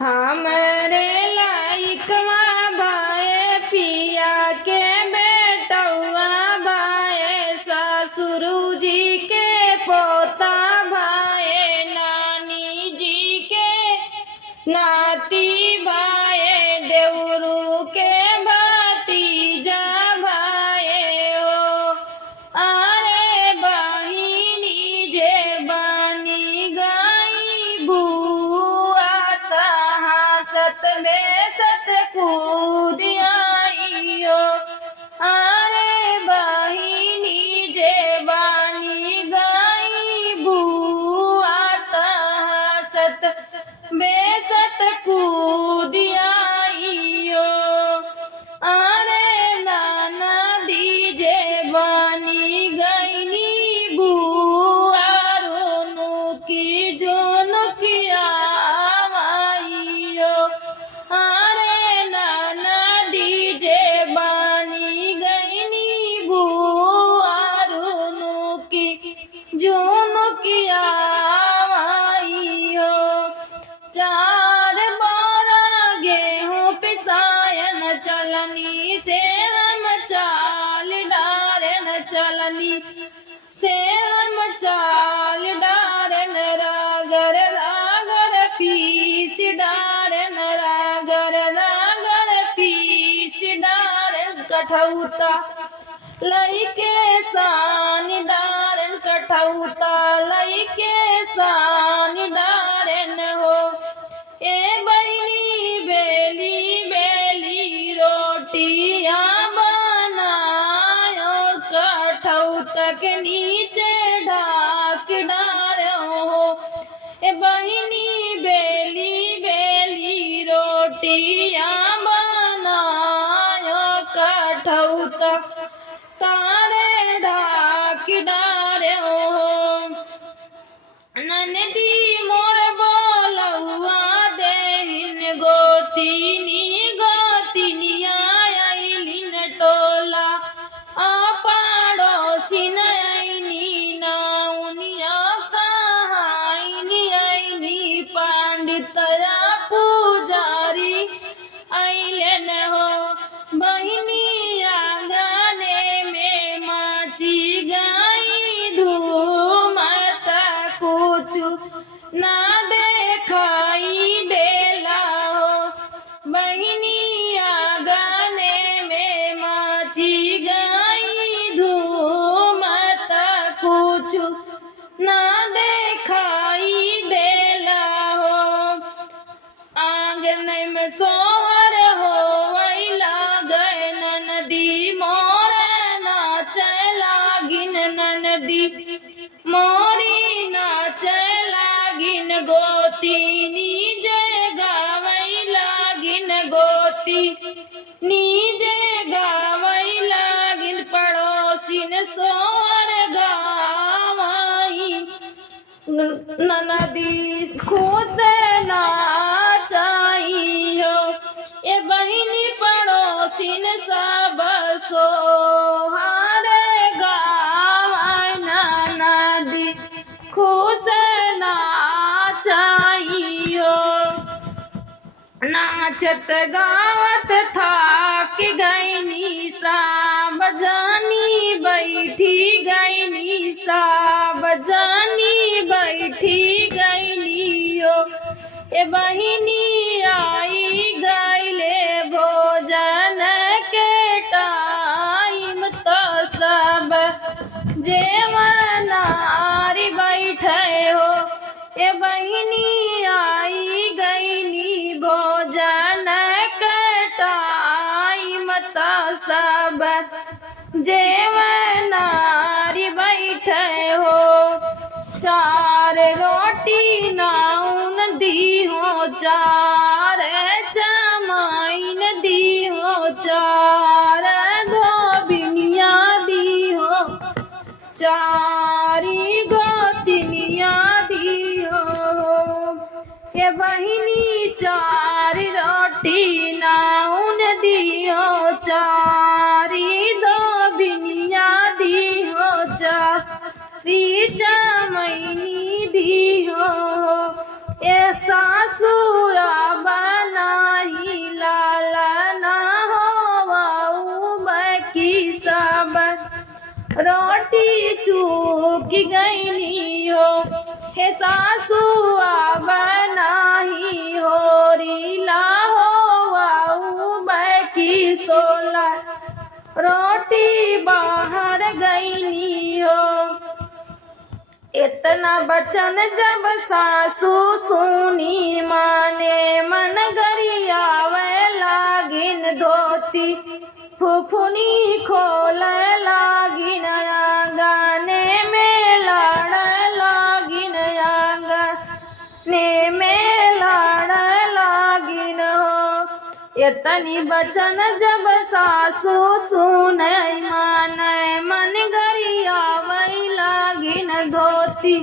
हमरे लाइकवा बाए पिया के बेटौआ बाए ससुरु जी के पोता बाए नानी जी के नाती बाए देवरू के भतीजा बाए ओ अरे बहिनी जे बानी गई बुआ हसत बेसत कूद आइयो अरे बहिनी जे बानी गई बुआ हसत बेसत कूद आइयो अरे नाना दीजे बानी गईनी बुआ रोनु की जोनु किया आइयो अरे नाना दीजे बानी गईनी बुआ रोनु की जोनु किया आइयो चार बारा गेहूं पिसायन चलनी से हम चाल डारन चलनी से हम चाल डारन रागर रागर पीस डारन रागर रागर पीस डारन कठौता लईके सान डारन कठौता लईके सान डारन हो ए बहिनी बेली बेली रोटियां बनायो कठौता के नीचे ढाक डारो हो ए बहिनी बेली बेली रोटियां बनायो कठौता तारे ढाक डारो हो ननदी मोर बोलौआ देहिन गोतिनिया आइलिन टोला आ पाड़ोसिन आइनी नाउनिया कहाइनी आइनी पंडितया पुजारी आइलन हो बहिनी आंगने में माची गई धूमत कुछ ना देखाई देला हो बहिनी आंगने में माची गई धूमत कुछ ना देखाई देला हो आंगन में सोहर हो वैला गए ननदी मोर नाच लागिन ननदी मोरी नाच लागिन गोती जे गावै लागिन गोती नीजे गावै लागिन पड़ोसिन सोहर गावाई ननदी खुश नाचाइयो ए बहिनी पड़ोसिन सब सोहर गावाई ननदी खुश नाचाइयो नाचत गावत थाक गईनी सब जानी बैठी गईनी सब जानी बैठी गईलियो ए बहिनी आई गईले भोजन के टाइम तो सब जेवनारी बैठे हो ए बहिनी आई गईली भोजन के टाइम तो सब जेवनारी बैठे हो चार रोटी नाउन दी हो चार चमाइन दी हो चार धोबिनिया दी हो चारी गोतिनिया दी हो ये बहिनी चार रोटी नाउन दी हो चारी धोबिनिया दी हो चारी चमाइनी दी हो ए सासू की गईनी हो। हे सासू आब नाही हो रीला हो वाऊ बैकी सोला रोटी बाहर गईनी हो। इतना बचन जब सासू सुनी माने मन गरियावे लागिन धोती फुफुनी खोल लागिन आंगने में लाड़ लागिन आंगने में लाड़ लागिन हो। इतनी बचन जब सासू सुने माने मन गरियावे लागिन धोती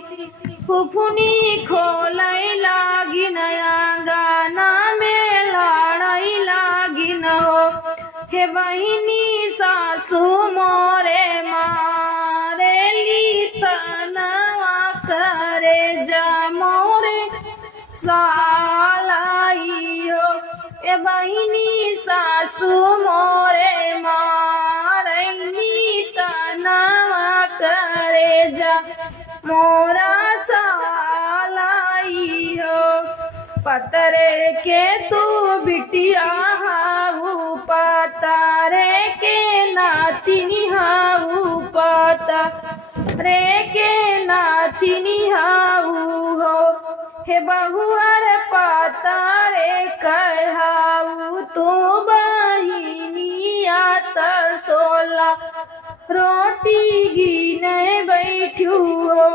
फुफुनी खोलाई लागिन आंगना में लाड़ाई लागिन हो। हे बहिनी सासू मोरे मारे ली तनवा करे जा मोरे सालाई हो। ए बहिनी सासू मोरे मारे ली तनवा करे जा मोरा सालाई हो। पतरे के तू बिटिया हाऊ पतरे के नातिनी हाऊ पतरे के नातिनी हाऊ हो। हे बहुअर पतरे कहाऊ तू बहिनिया त सोला रोटी गिने बैठू हो।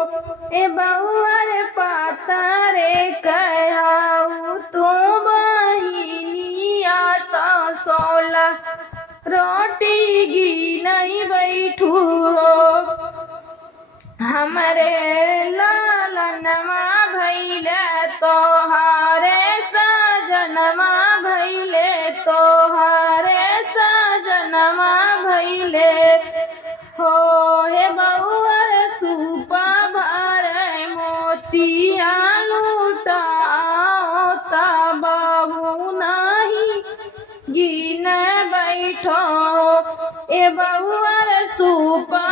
ए बहुअर पतरे कहाऊ तू बहिनिया त सोला रोटी गिने बैठू हो। हमरे लालनमा भैले तोहारे सजनमा भैले तोहारे सजनमा भैले हो। हे बहुअर सूपा भरे मोतिया लूटाओ तबहु नहीं गिन बैठो। ए बहुअर सूपा